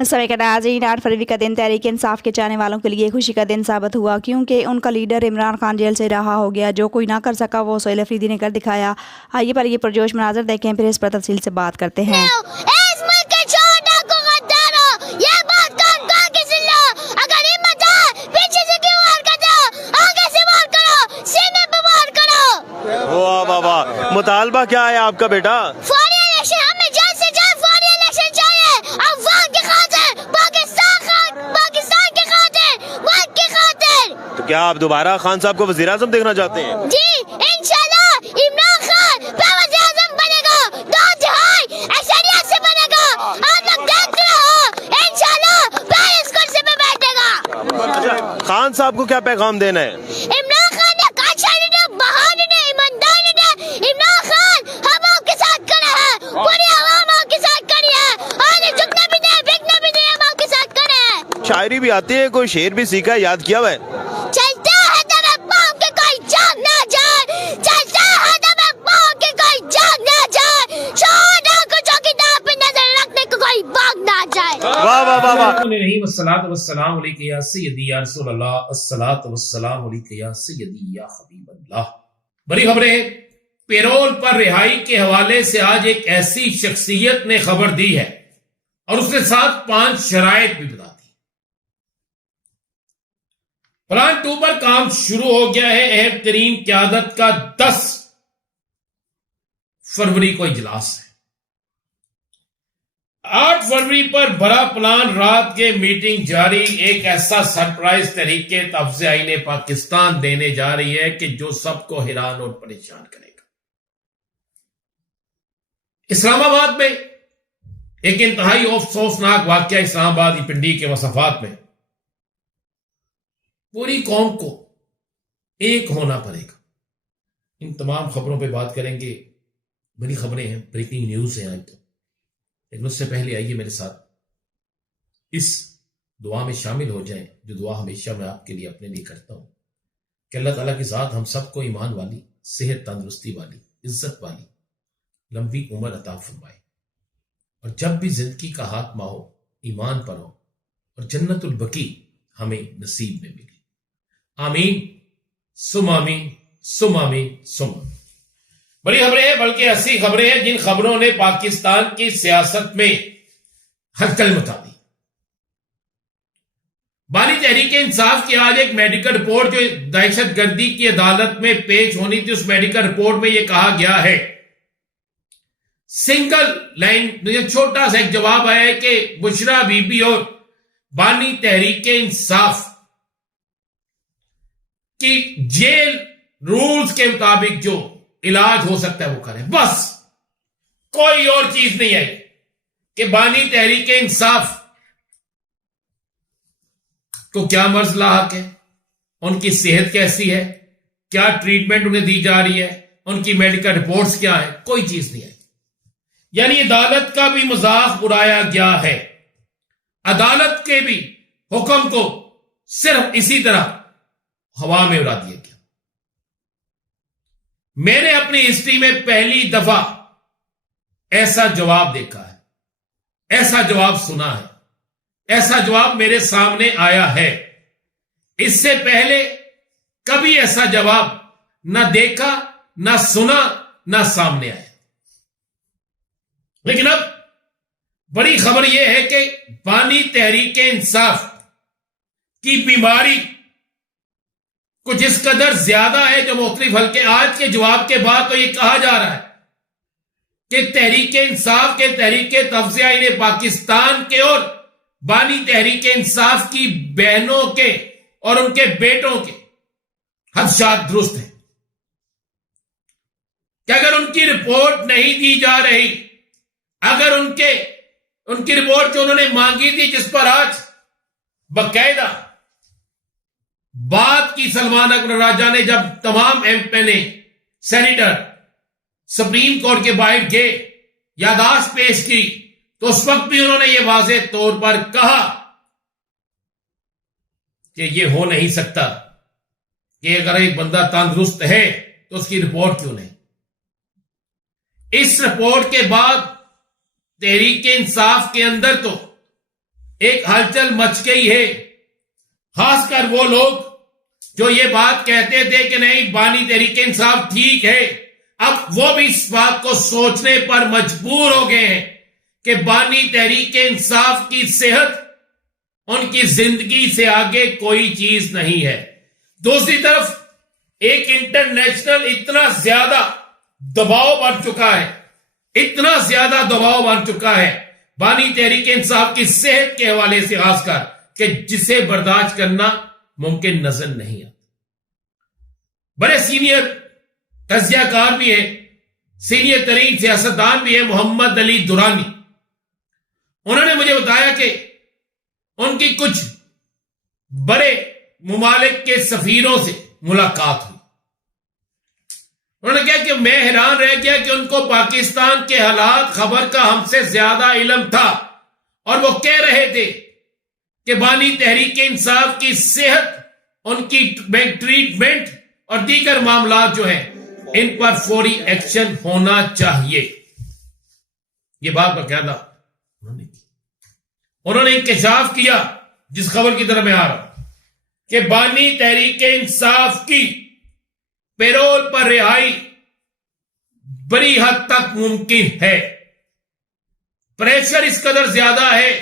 सभी नाज़रीन, 8 फरवरी का दिन तहरीक इंसाफ के चाहने वालों के लिए खुशी का दिन साबित हुआ, क्योंकि उनका लीडर इमरान खान जेल से रहा हो गया। जो कोई ना कर सका वो सोहेल अफरीदी ने कर दिखाया। आइए पर ये पुरजोश मनाज़र देखें, फिर इस पर तफसील से बात करते हैं। मुतालबा क्या है आपका बेटा? हमें जल्द से जल्द फौरी इलेक्शन चाहिए, अफवाह की खातिर, पाकिस्तान की खातिर, वक्त की खातिर। तो क्या आप दोबारा खान साहब को वज़ीर आज़म देखना चाहते हैं? जी इंशाल्लाह, इमरान खान फिर वज़ीर आज़म बनेगा, 2 तिहाई अक्सरियत से बनेगा। आप लोग देखते रहो, इंशाल्लाह फिर इस कुर्सी पे बैठेगा। अच्छा, खान साहब को क्या पैगाम देना है? इमरान खान ने काशानी ने, बहानी ने, ईमानदारी ने, इमरान खान हम आपके साथ खड़ा है, पूरी आवाम आपके साथ खड़ी है, और झुकने भी नहीं, बिकने भी नहीं, हम आपके साथ खड़े हैं। शायरी भी आती है, कोई शेर भी सीखा है, याद किया हुआ है? चलते हैं तेरे पाँव के कोई जाग ना जाए, चलते हैं तेरे पाँव के कोई जाग ना जाए, शोहदा को चौकीदार पे नजर रखने को कोई भाग ना जाए। वाह वाह वाह वाह। वस्सलातु वस्सलामु अलैका या सय्यदी या रसूल अल्लाह, अस्सलातु वस्सलामु अलैका या सय्यदी या हबीब अल्लाह। बड़ी खबरें। पेरोल पर रिहाई के हवाले से आज एक ऐसी शख्सियत ने खबर दी है और उसके साथ 5 शराइत भी बता दी। प्लान 2 पर काम शुरू हो गया है। अहम तरीन क़यादत का 10 फरवरी को इजलास है। 8 फरवरी पर बड़ा प्लान रात के मीटिंग जारी। एक ऐसा सरप्राइज तरीके तफ्ज़े पाकिस्तान देने जा रही है कि जो सबको हैरान और परेशान करेगा। इस्लामाबाद में एक इंतहाई अफसोसनाक वाकया, इस्लामाबाद पिंडी के मसफ़ात में पूरी कौम को एक होना पड़ेगा। इन तमाम खबरों पे बात करेंगे। बड़ी खबरें हैं, ब्रेकिंग न्यूज है आज तो। लेकिन उससे पहले आइए मेरे साथ इस दुआ में शामिल हो जाएं, जो दुआ हमेशा मैं आपके लिए अपने लिए करता हूं कि अल्लाह ताला की ज़ात हम सबको ईमान वाली, सेहत तंदुरुस्ती वाली, इज्जत वाली लंबी उम्र अता फरमाए, और जब भी जिंदगी का हाथमा हो ईमान पर हो, और जन्नतुल बकी हमें नसीब में मिले। आमीन सुम आमीन सुम आमीन सुम। बड़ी खबरें हैं, बल्कि ऐसी खबरें हैं जिन खबरों ने पाकिस्तान की सियासत में हलचल मचा दी। बानी तहरीक इंसाफ की आज एक मेडिकल रिपोर्ट जो दहशतगर्दी की अदालत में पेश होनी थी, उस मेडिकल रिपोर्ट में यह कहा गया है, सिंगल लाइन छोटा सा एक जवाब आया है कि बुशरा बीबी और बानी तहरीक इंसाफ की जेल रूल्स के मुताबिक जो इलाज हो सकता है वो करें, बस कोई और चीज नहीं है। कि बानी तहरीक इंसाफ को क्या मर्ज लाहक है, उनकी सेहत कैसी है, क्या ट्रीटमेंट उन्हें दी जा रही है, उनकी मेडिकल रिपोर्ट्स क्या है, कोई चीज नहीं है। यानी अदालत का भी मजाक उड़ाया गया है। अदालत के भी हुक्म को सिर्फ इसी तरह हवा में उड़ा दिया गया। मैंने अपनी हिस्ट्री में पहली दफा ऐसा जवाब देखा है, ऐसा जवाब सुना है, ऐसा जवाब मेरे सामने आया है। इससे पहले कभी ऐसा जवाब ना देखा, ना सुना, ना सामने आया। लेकिन अब बड़ी खबर यह है कि बानी तहरीक इंसाफ की बीमारी कुछ इस कदर ज्यादा है जो मुख्तलिफ हल्के, आज के जवाब के बाद तो यह कहा जा रहा है कि तहरीक इंसाफ के तहरीक तफ्ज़े पाकिस्तान के और बानी तहरीक इंसाफ की बहनों के और उनके बेटों के खदशात दुरुस्त हैं कि अगर उनकी रिपोर्ट नहीं दी जा रही, अगर उनकी रिपोर्ट जो उन्होंने मांगी थी, जिस पर आज बाकायदा बात की सलमान अकबर राजा ने, जब तमाम एमपी सेनेटर सुप्रीम कोर्ट के बाहर गए, यादाश्त पेश की, तो उस वक्त भी उन्होंने यह वाज़ेह तौर पर कहा कि यह हो नहीं सकता कि अगर एक बंदा तंदुरुस्त है तो उसकी रिपोर्ट क्यों नहीं। इस रिपोर्ट के बाद तहरीक इंसाफ के अंदर तो एक हलचल मच गई है, खासकर वो लोग जो ये बात कहते थे कि नहीं बानी तहरीक इंसाफ ठीक है, अब वो भी इस बात को सोचने पर मजबूर हो गए हैं कि बानी तहरीक इंसाफ की सेहत उनकी जिंदगी से आगे कोई चीज नहीं है। दूसरी तरफ एक इंटरनेशनल इतना ज्यादा दबाव बन चुका है, इतना ज्यादा दबाव बन चुका है बानी तहरीक इंसाफ की सेहत के हवाले से खासकर, कि जिसे बर्दाश्त करना मुमकिन नजर नहीं आता। बड़े सीनियर तज्जियाकार भी है, सीनियर तरीन सियासतदान भी है, मोहम्मद अली दुरानी। उन्होंने मुझे बताया कि उनकी कुछ बड़े मुमालिक के सफीरों से मुलाकात हुई। उन्होंने कहा कि मैं हैरान रह गया कि उनको पाकिस्तान के हालात खबर का हमसे ज्यादा इल्म था, और वो कह रहे थे कि बानी तहरीक इंसाफ की सेहत, उनकी ट्रीटमेंट और दीगर मामला जो हैं इन पर फौरी एक्शन होना चाहिए। ये बात बकायदा उन्होंने की। उन्होंने इंकशाफ किया जिस खबर की तरफ मैं आ रहा हूं कि बानी तहरीक इंसाफ की पेरोल पर रिहाई बड़ी हद तक मुमकिन है। प्रेशर इस कदर ज्यादा है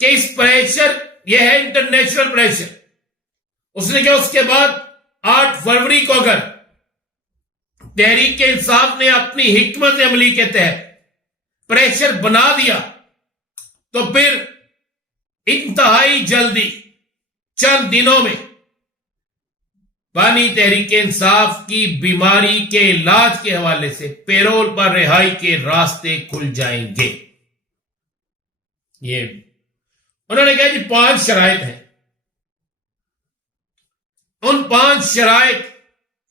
कि इस प्रेशर, यह है इंटरनेशनल प्रेशर। उसने क्या, उसके बाद 8 फरवरी को अगर तहरीक इंसाफ ने अपनी हिकमत अमली के तहत प्रेशर बना दिया तो फिर इंतहाई जल्दी चंद दिनों में बानी तहरीक इंसाफ की बीमारी के इलाज के हवाले से पेरोल पर रिहाई के रास्ते खुल जाएंगे। ये उन्होंने कहा जी 5 शराइत हैं, उन 5 शराइत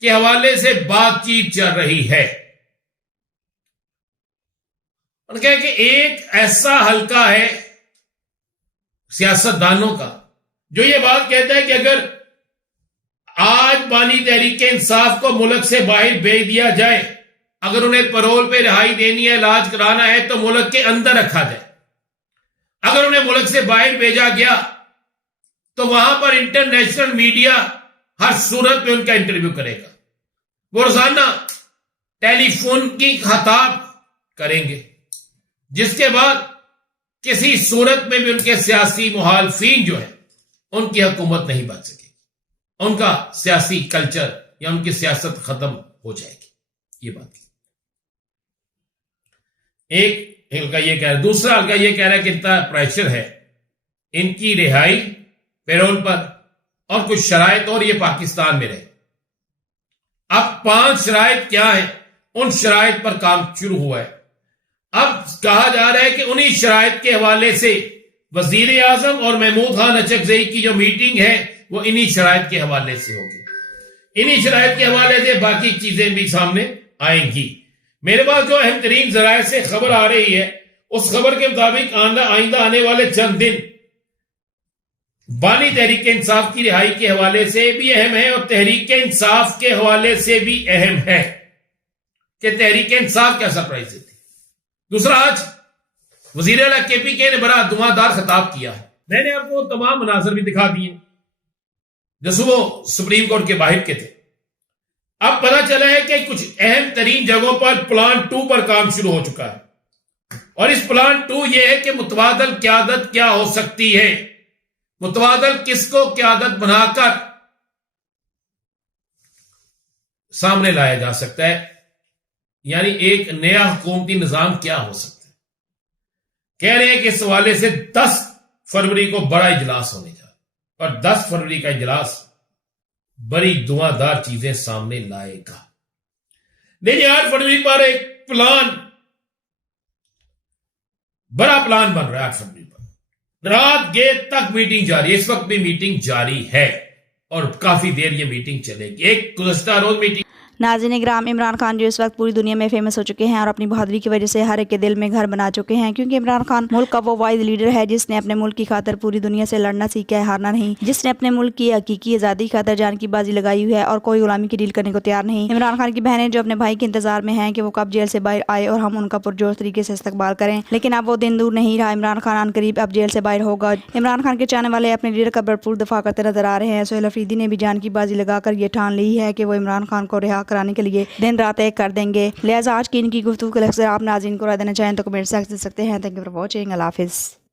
के हवाले से बातचीत चल रही है। उन्होंने कहा कि एक ऐसा हल्का है सियासतदानों का जो ये बात कहता है कि अगर आज बानी तहरीक इंसाफ को मुल्क से बाहर भेज दिया जाए, अगर उन्हें पैरोल पे रिहाई देनी है, इलाज कराना है, तो मुल्क के अंदर रखा जाए। अगर उन्हें मुल्क से बाहर भेजा गया तो वहां पर इंटरनेशनल मीडिया हर सूरत में उनका इंटरव्यू करेगा, वो रोजाना टेलीफोन की खताब करेंगे, जिसके बाद किसी सूरत में भी उनके सियासी मुखालफीन जो है उनकी हुकूमत नहीं बच सकेगी, उनका सियासी कल्चर या उनकी सियासत खत्म हो जाएगी। ये बात एक हल्का ये कह रहा है, दूसरा हल्का ये कह रहा है कि इतना प्रेशर है इनकी रिहाई पैरोल पर और कुछ शराइत और ये पाकिस्तान में रहे। अब 5 शराइत क्या है, उन शराइत पर काम शुरू हुआ है। अब कहा जा रहा है कि उन्हीं शराइत के हवाले से वजीर आजम और महमूद खान अचकजई की जो मीटिंग है वो इन्हीं शराइत के हवाले से होगी। इन्हीं शराइत के हवाले से बाकी चीजें भी सामने आएंगी। मेरे पास जो अहम तरीन जराए से खबर आ रही है, उस खबर के मुताबिक आइंदा आने वाले चंद दिन बानी तहरीक इंसाफ की रिहाई के हवाले से भी अहम है और तहरीक इंसाफ के हवाले से भी अहम है कि तहरीक इंसाफ क्या सरप्राइज देती। दूसरा, आज वजीर आला KPK ने बड़ा धुआंधार खिताब किया है। मैंने आपको तमाम मनाजर भी दिखा दिए जो सुबह सुप्रीम कोर्ट के बाहर के थे। अब पता चला है कि कुछ अहम तरीन जगहों पर प्लान 2 पर काम शुरू हो चुका है, और इस प्लान 2 यह है कि मुतबादल क़यादत क्या हो सकती है, मुतबादल किसको क़यादत बनाकर सामने लाया जा सकता है, यानी एक नया हुकूमती निजाम क्या हो सकता है। कह रहे हैं कि इस हवाले से 10 फरवरी को बड़ा इजलास होने जा रहा है, और 10 फरवरी का इजलास बड़ी धुआंधार चीजें सामने लाएगा। देखिए 8 फरवरी पर एक प्लान, बड़ा प्लान बन रहा है। 8 फरवरी पर रात देर तक मीटिंग जारी है, इस वक्त भी मीटिंग जारी है और काफी देर ये मीटिंग चलेगी। एक गुज़श्ता रोज मीटिंग नाज़रीन ग्राम, इमरान खान जो इस वक्त पूरी दुनिया में फेमस हो चुके हैं और अपनी बहादुरी की वजह से हर एक के दिल में घर बना चुके हैं, क्योंकि इमरान खान मुल्क का वो वाहिद लीडर है जिसने अपने मुल्क की खातिर पूरी दुनिया से लड़ना सीखा है, हारना नहीं, जिसने अपने मुल्क की हकीकी आज़ादी की खातिर जान की बाजी लगाई हुई है और कोई गुलामी की डील करने को तैयार नहीं। इमरान खान की बहनें जो अपने भाई के इंतजार में हैं कि वो कब जेल से बाहर आए और हम उनका पुरजोश तरीके से इस्तकबाल करें, लेकिन अब वो दिन दूर नहीं रहा। इमरान खान करीब अब जेल से बाहर होगा। इमरान खान के चाहने वाले अपने लीडर का भरपूर दफा करते नजर आ रहे हैं। सोहेल अफरीदी ने भी जान की बाजी लगाकर ये ठान ली है कि वो इमरान खान को रिहा कराने के लिए दिन रात एक कर देंगे। लिहाजा आज की इनकी गुफ्तगू को लेकर आप नाज़रीन को राय देना चाहें तो कमेंट से दे सकते हैं। Thank you for watching. Allah हाफिज़।